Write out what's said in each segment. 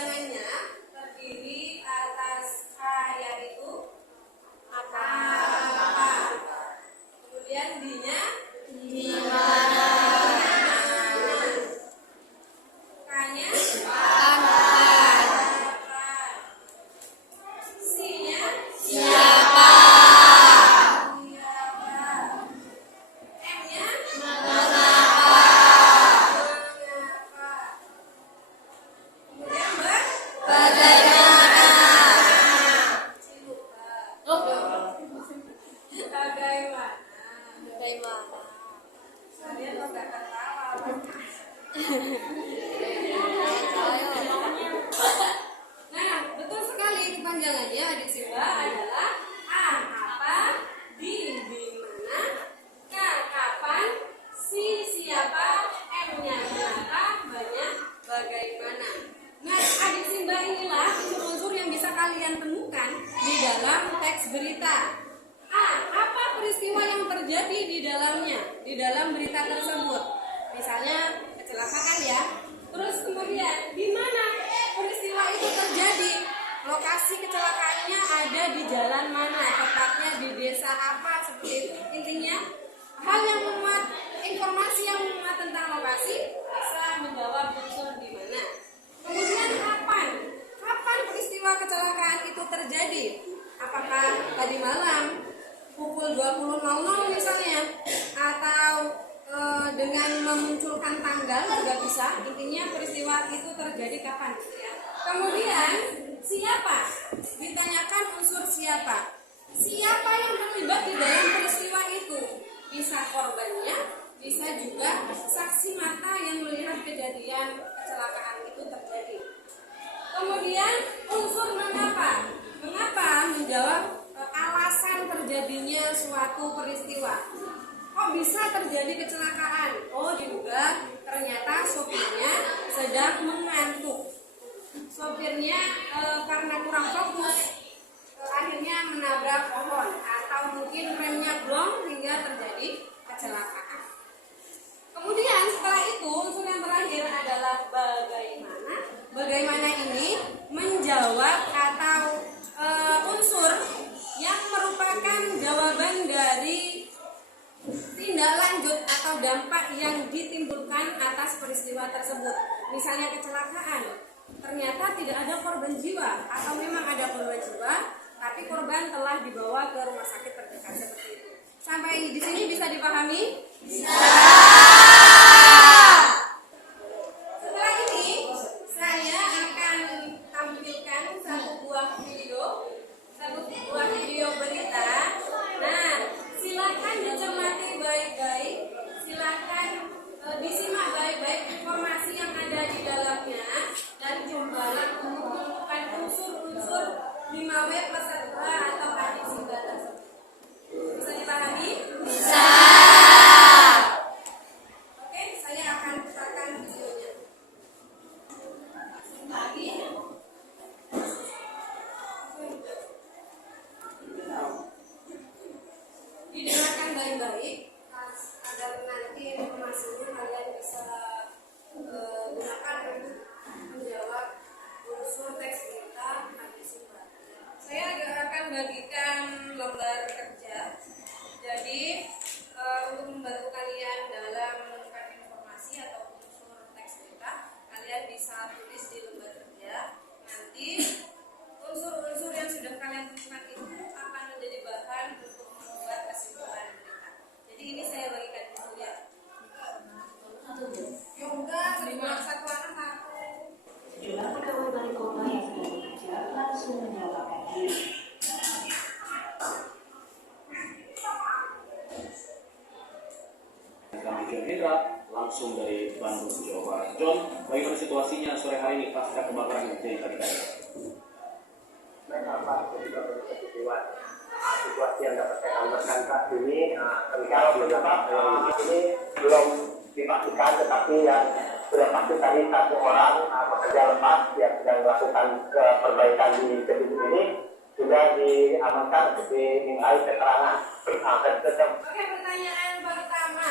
panjangannya terdiri atas A, yaitu apa. Kemudian D-nya di mana. K-nya kapan. C-nya siapa. M-nya mengapa. Kemudian bagaimana. Bagaimana. Kalian lo gak ketawa. Nah, betul sekali kepanjangannya adik Simba adalah A, apa, D, di mana, K, kapan, C, siapa, M-nya kenapa, banyak bagaimana. Nah, adik Simba inilah unsur-unsur yang bisa kalian temukan di dalam teks berita. A, apa peristiwa yang terjadi di dalamnya, di dalam berita tersebut. Misalnya kecelakaan ya. Terus kemudian di mana peristiwa itu terjadi? Lokasi kecelakaannya ada di jalan mana? Tepatnya di desa apa? Seperti itu. Intinya hal yang memuat informasi yang memuat tentang lokasi bisa menjawab unsur di mana. Kemudian kapan? Kapan peristiwa kecelakaan itu terjadi? Apakah tadi malam pukul 20.00 misalnya, atau dengan memunculkan tanggal juga bisa. Intinya peristiwa itu terjadi kapan ya. Kemudian siapa? Ditanyakan unsur siapa. Siapa yang terlibat di dalam peristiwa itu? Bisa korbannya, bisa juga saksi mata yang melihat kejadian kecelakaan itu terjadi. Kemudian unsur mengapa. Mengapa menjawab alasan terjadinya suatu peristiwa. Kok bisa terjadi kecelakaan? Oh, diduga ternyata sopirnya sedang mengantuk. Sopirnya karena kurang fokus akhirnya menabrak pohon, atau mungkin remnya blong hingga terjadi kecelakaan. Kemudian setelah itu unsur yang terakhir adalah bagaimana. Bagaimana ini menjawab atau unsur yang merupakan jawaban dari tindak lanjut atau dampak yang ditimbulkan atas peristiwa tersebut. Misalnya kecelakaan, ternyata tidak ada korban jiwa, atau memang ada korban jiwa, tapi korban telah dibawa ke rumah sakit terdekat seperti itu. Sampai di sini bisa dipahami? Bisa. Setelah ini saya akan tampilkan satu buah video berita. Nah, silakan dicermati baik-baik, silakan disimak baik-baik informasi yang ada di dalamnya, dan cobalah untuk menemukan unsur-unsur 5W peserta atau adik Simba tersebut. Bisa dipahami? Bisa. Oke, saya akan putarkan videonya. Didengarkan baik-baik agar nanti informasinya kalian bisa gunakan untuk menjawab unsur teks berita adik Simba. Saya akan bagikan lembar kerja. Jadi untuk membantu kalian dalam menemukan informasi atau unsur teks berita, kalian bisa tulis di lembar kerja. Nanti unsur-unsur yang sudah kalian temukan itu akan menjadi bahan untuk membuat kesimpulan berita. Jadi ini saya bagikan dulu ya. Yoga, satu anak satu. Sejumlah pegawai balai kota yang sedang bekerja langsung menyelamatkan diri. Kami John Hendra langsung dari Bandung, Jawa Barat. John, bagaimana situasinya sore hari ini pasca kebakaran yang terjadi tadi? Situasi yang dapat saya gambarkan saat ini ini belum dipastikan, tetapi yang sudah pasti tadi satu orang pekerja lepas yang sedang melakukan perbaikan di gedung ini sudah diamankan untuk dimintai keterangan. Oke, pertanyaan pertama,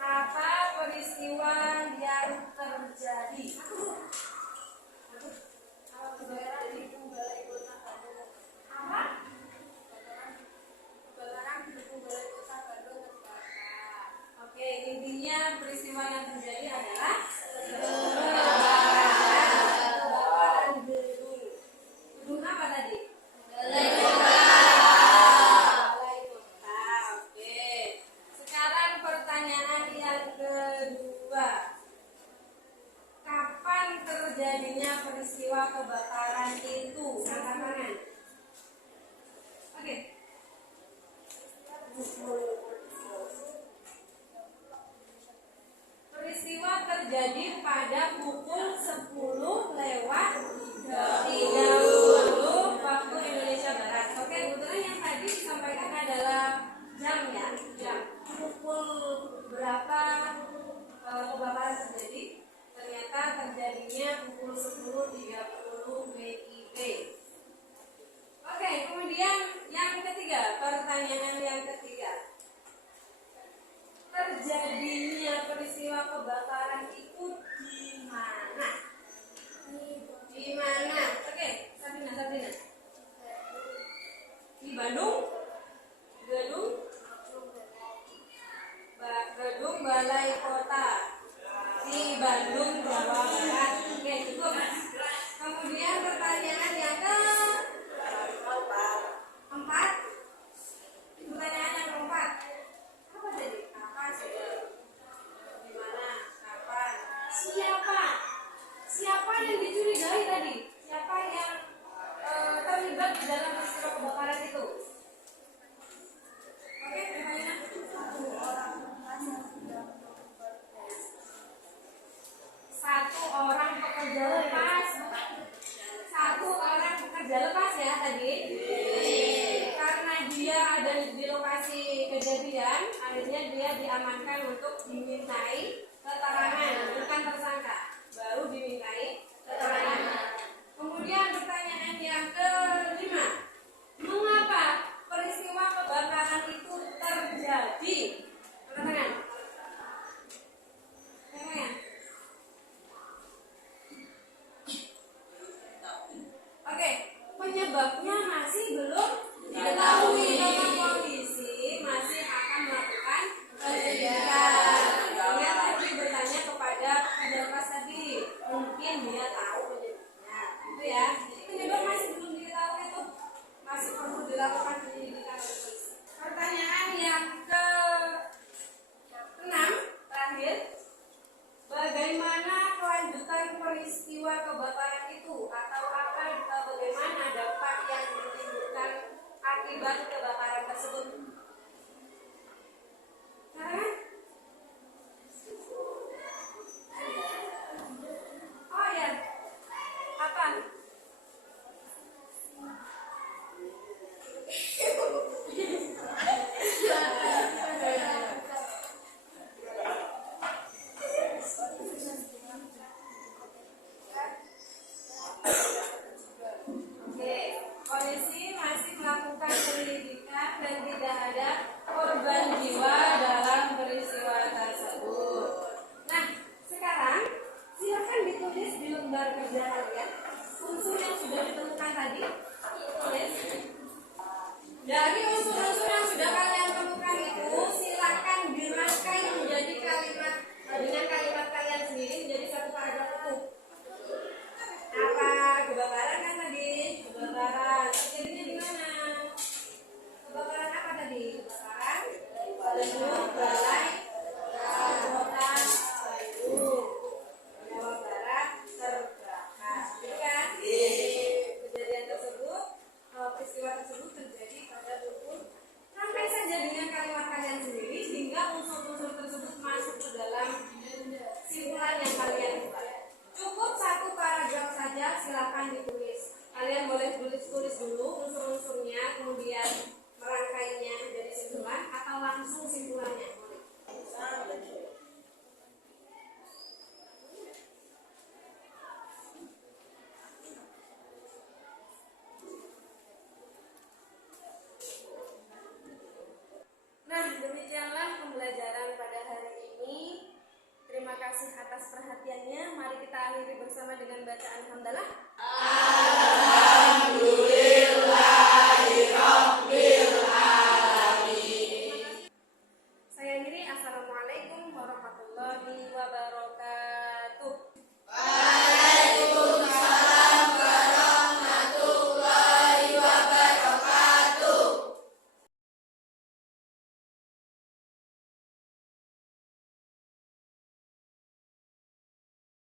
apa peristiwa yang terjadi? terjadinya peristiwa kebakaran itu? Angkat tangan. Oke. Peristiwa terjadi pada pukul 10 lewat 30 waktu Indonesia Barat. Oke, kebetulan yang tadi disampaikan adalah jam ya, jam. Pukul berapa kebakaran terjadi? Ternyata terjadinya pukul 10.30 WIB. Oke, kemudian yang ketiga, pertanyaan yang ketiga. Terjadinya peristiwa kebakaran itu di mana? Di mana? Oke, Sabrina. Di Bandung? Gedung Balai Kota di Bandung, Jawa Barat. Oke, cukup. Kemudian pertanyaan yang keempat. Pertanyaan yang keempat. Apa tadi? Apa sih? Di mana? Kapan? Siapa? Siapa yang dicurigai tadi? Siapa yang terlibat di dalam peristiwa kebakaran itu? Oke, pertanyaan. Satu orang pekerja lepas. Satu orang pekerja lepas ya tadi. Karena dia ada di lokasi kejadian, akhirnya dia diamankan untuk dimintai keterangan, bukan tersangka, baru dimintai keterangan. Kemudian pertanyaan yang kelima, mengapa peristiwa kebakaran itu terjadi? Pertanyaan. Oke, penyebabnya masih belum diketahui karena polisi masih akan melakukan penyelidikan. Dia tadi bertanya kepada pejabat tadi, mungkin dia tahu penyebabnya, gitu ya. Jadi penyebab masih belum diketahui itu masih perlu dilakukan penyelidikan oleh polisi. Pertanyaan yang ke-6 terakhir. Bagaimana kelanjutan peristiwa kebakaran itu atau bagaimana dampak yang ditimbulkan akibat kebakaran tersebut? Oh ya, apa? Polisi masih melakukan penyelidikan dan tidak ada korban jiwa dalam peristiwa tersebut. Nah, sekarang silakan ditulis di lembar kerja kalian unsur yang sudah ditemukan tadi. Tulis. Dari unsur-unsur yang sudah kalian temukan itu, silakan dirangkai menjadi kalimat dengan kalimat kalian sendiri menjadi satu paragraf utuh. Apa kebakaran kan tadi? Kebakaran. Terjadinya di mana? Kebakaran apa tadi? Kebakaran gedung Balai Kota Bandung, Jawa Barat terbakar. Gitu kan? Kejadian tersebut, peristiwa tersebut terjadi pada pukul. Sampai saja dengan kalimat kalian sendiri hingga unsur-unsur tersebut masuk ke dalam simpulan yang kalian buat. Cukup satu paragraf saja, silakan ditulis. Kalian boleh tulis dulu unsur-unsurnya, kemudian merangkainya menjadi simpulan atau langsung simpulannya. Nah, demikianlah pembelajaran pada hari ini. Terima kasih atas perhatiannya. Mari kita akhiri bersama dengan bacaan hamdalah.